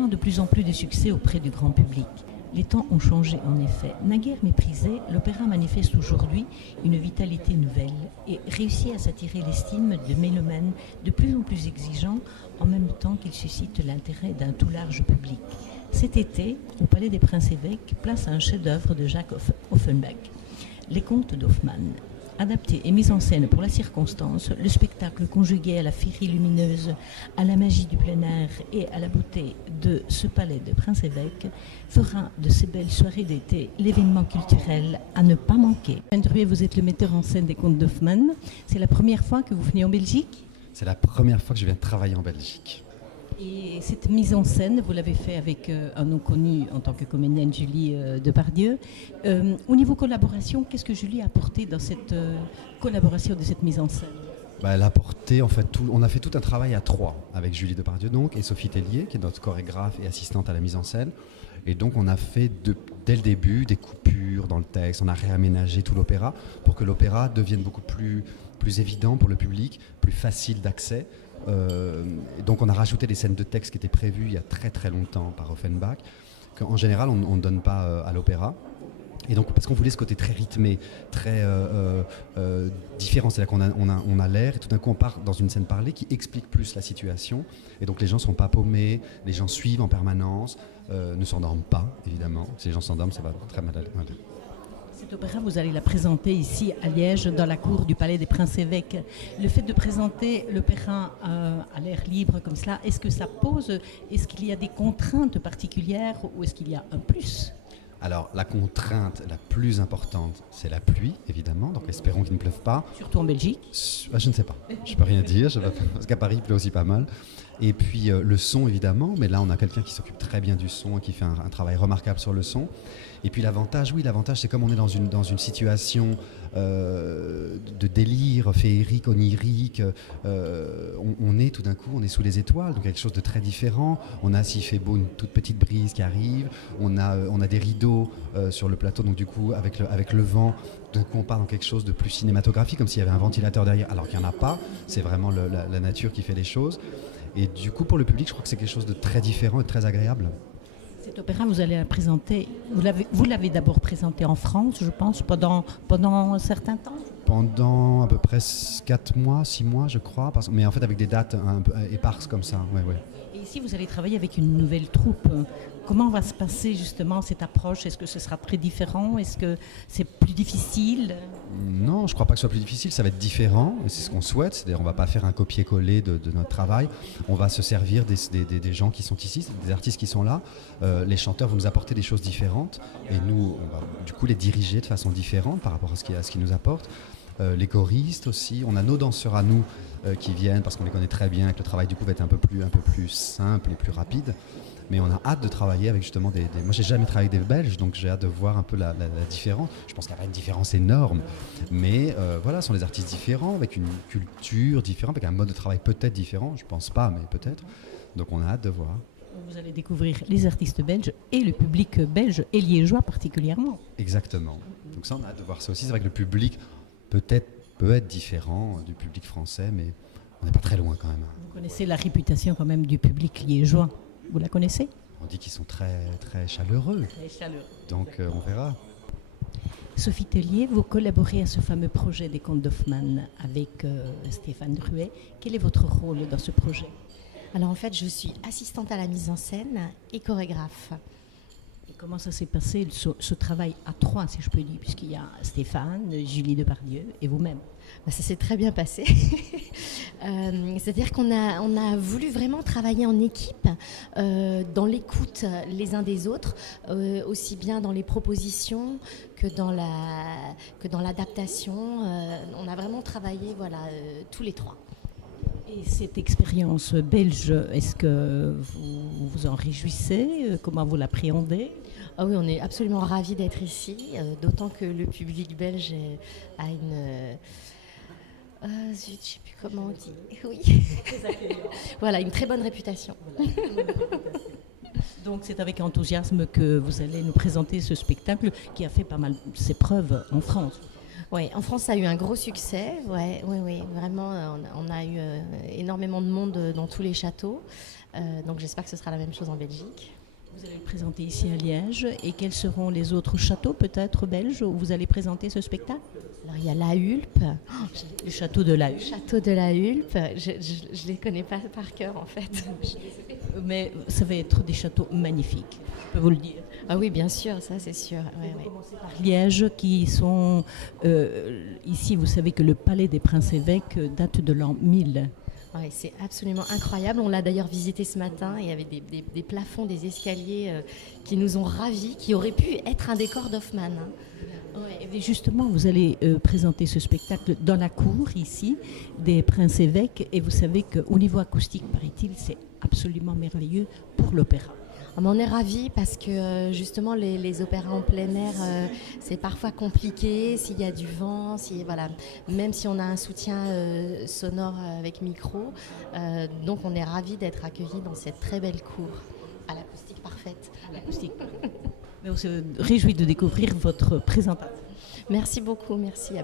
connaissant de plus en plus de succès auprès du grand public. Les temps ont changé en effet. Naguère méprisé, l'opéra manifeste aujourd'hui une vitalité nouvelle et réussit à s'attirer l'estime de mélomanes de plus en plus exigeants en même temps qu'il suscite l'intérêt d'un tout large public. Cet été, au Palais des Princes-Évêques, place à un chef-d'œuvre de Jacques Offenbach, Les Contes d'Hoffmann. Adapté et mis en scène pour la circonstance, le spectacle conjugué à la féerie lumineuse, à la magie du plein air et à la beauté de ce palais de Princes-Évêques fera de ces belles soirées d'été l'événement culturel à ne pas manquer. André, vous êtes le metteur en scène des Contes d'Hoffmann. C'est la première fois que vous venez en Belgique ? C'est la première fois que je viens travailler en Belgique. Et cette mise en scène, vous l'avez fait avec un nom connu en tant que comédienne, Julie Depardieu. Au niveau collaboration, qu'est-ce que Julie a apporté dans cette collaboration de cette mise en scène ? Elle a apporté, en fait, on a fait tout un travail à trois, avec Julie Depardieu donc, et Sophie Tellier, qui est notre chorégraphe et assistante à la mise en scène. Et donc on a fait dès le début des coupures dans le texte, on a réaménagé tout l'opéra pour que l'opéra devienne beaucoup plus évident pour le public, plus facile d'accès. Donc on a rajouté des scènes de texte qui étaient prévues il y a très très longtemps par Offenbach, qu'en général on ne donne pas à l'opéra. Et donc parce qu'on voulait ce côté très rythmé, très différent, c'est-à-dire qu'on a l'air et tout d'un coup on part dans une scène parlée qui explique plus la situation. Et donc les gens ne sont pas paumés, les gens suivent en permanence, ne s'endorment pas évidemment. Si les gens s'endorment, ça va très mal aller. Cette opéra, vous allez la présenter ici à Liège, dans la cour du Palais des Princes-Évêques. Le fait de présenter l'opéra à l'air libre comme cela, est-ce qu'il y a des contraintes particulières ou est-ce qu'il y a un plus ? Alors la contrainte la plus importante, c'est la pluie évidemment, donc espérons qu'il ne pleuve pas. Surtout en Belgique ? Je ne sais pas, je ne peux rien dire, parce qu'à Paris il pleut aussi pas mal. Et puis le son évidemment, mais là on a quelqu'un qui s'occupe très bien du son et qui fait un travail remarquable sur le son. Et puis l'avantage c'est comme on est dans une situation de délire féerique, onirique, on est tout d'un coup, on est sous les étoiles, donc quelque chose de très différent. On a, s'il fait beau, une toute petite brise qui arrive, on a des rideaux sur le plateau, donc du coup avec le vent, d'un coup on part dans quelque chose de plus cinématographique, comme s'il y avait un ventilateur derrière, alors qu'il n'y en a pas, c'est vraiment la nature qui fait les choses. Et du coup, pour le public, je crois que c'est quelque chose de très différent et de très agréable. Cet opéra, vous allez la présenter, vous l'avez d'abord présenté en France, je pense, pendant un certain temps ? Pendant à peu près 4 mois, 6 mois, je crois, mais en fait avec des dates un peu éparses comme ça. Ouais. Et ici, vous allez travailler avec une nouvelle troupe. Comment va se passer justement cette approche ? Est-ce que ce sera très différent ? Est-ce que c'est plus difficile ? Non, je ne crois pas que ce soit plus difficile, ça va être différent, et c'est ce qu'on souhaite, c'est-à-dire on ne va pas faire un copier-coller de notre travail, on va se servir des gens qui sont ici, des artistes qui sont là, les chanteurs vont nous apporter des choses différentes, et nous, on va du coup les diriger de façon différente par rapport à ce qu'ils nous apportent. Les choristes aussi, on a nos danseurs à nous qui viennent parce qu'on les connaît très bien, que le travail du coup va être un peu plus simple et plus rapide. Mais on a hâte de travailler avec justement Moi, j'ai jamais travaillé avec des Belges, donc j'ai hâte de voir un peu la différence. Je pense qu'il y aura une différence énorme. Mais voilà, ce sont des artistes différents, avec une culture différente, avec un mode de travail peut-être différent. Je pense pas, mais peut-être. Donc on a hâte de voir. Vous allez découvrir les artistes belges et le public belge et liégeois particulièrement. Exactement. Donc ça, on a hâte de voir ça aussi. C'est vrai que le public peut être différent du public français, mais on n'est pas très loin quand même. Vous connaissez la réputation quand même du public liégeois. Vous la connaissez ? On dit qu'ils sont très, très chaleureux. Très chaleureux. Donc on verra. Sophie Tellier, vous collaborez à ce fameux projet des Contes d'Hoffmann avec Stéphane Druet. Quel est votre rôle dans ce projet ? Alors en fait, je suis assistante à la mise en scène et chorégraphe. Et comment ça s'est passé, ce travail à trois, si je peux dire, puisqu'il y a Stéphane, Julie Depardieu et vous-même ? Ça s'est très bien passé. C'est-à-dire qu'on a voulu vraiment travailler en équipe, dans l'écoute les uns des autres, aussi bien dans les propositions que dans l'adaptation. On a vraiment travaillé tous les trois. Et cette expérience belge, est-ce que vous vous en réjouissez ? Comment vous l'appréhendez ? Ah oui, on est absolument ravis d'être ici, d'autant que le public belge a une... je ne sais plus comment on dit. Oui. Voilà, une très bonne réputation. Donc c'est avec enthousiasme que vous allez nous présenter ce spectacle qui a fait pas mal ses preuves en France. Oui, en France, ça a eu un gros succès. Oui, vraiment, on a eu énormément de monde dans tous les châteaux. Donc j'espère que ce sera la même chose en Belgique. Vous allez le présenter ici à Liège. Et quels seront les autres châteaux, peut-être belges, où vous allez présenter ce spectacle? Alors il y a La Hulpe. Le château de la Hulpe. Château de La Hulpe, je ne les connais pas par cœur en fait. Mais ça va être des châteaux magnifiques, je peux vous le dire. Ah oui, bien sûr, ça c'est sûr. Ouais, ouais. Liège, qui sont ici, vous savez que le palais des princes-évêques date de l'an 1000. Ouais, c'est absolument incroyable. On l'a d'ailleurs visité ce matin. Il y avait des plafonds, des escaliers qui nous ont ravis, qui auraient pu être un décor d'Hoffmann. Ouais, et justement, vous allez présenter ce spectacle dans la cour ici des princes-évêques. Et vous savez qu'au niveau acoustique, paraît-il, c'est absolument merveilleux pour l'opéra. Mais on est ravis parce que justement les opéras en plein air, c'est parfois compliqué s'il y a du vent, voilà, même si on a un soutien sonore avec micro. Donc on est ravis d'être accueillis dans cette très belle cour à l'acoustique parfaite. Mais on se réjouit de découvrir votre présentation. Merci beaucoup, merci.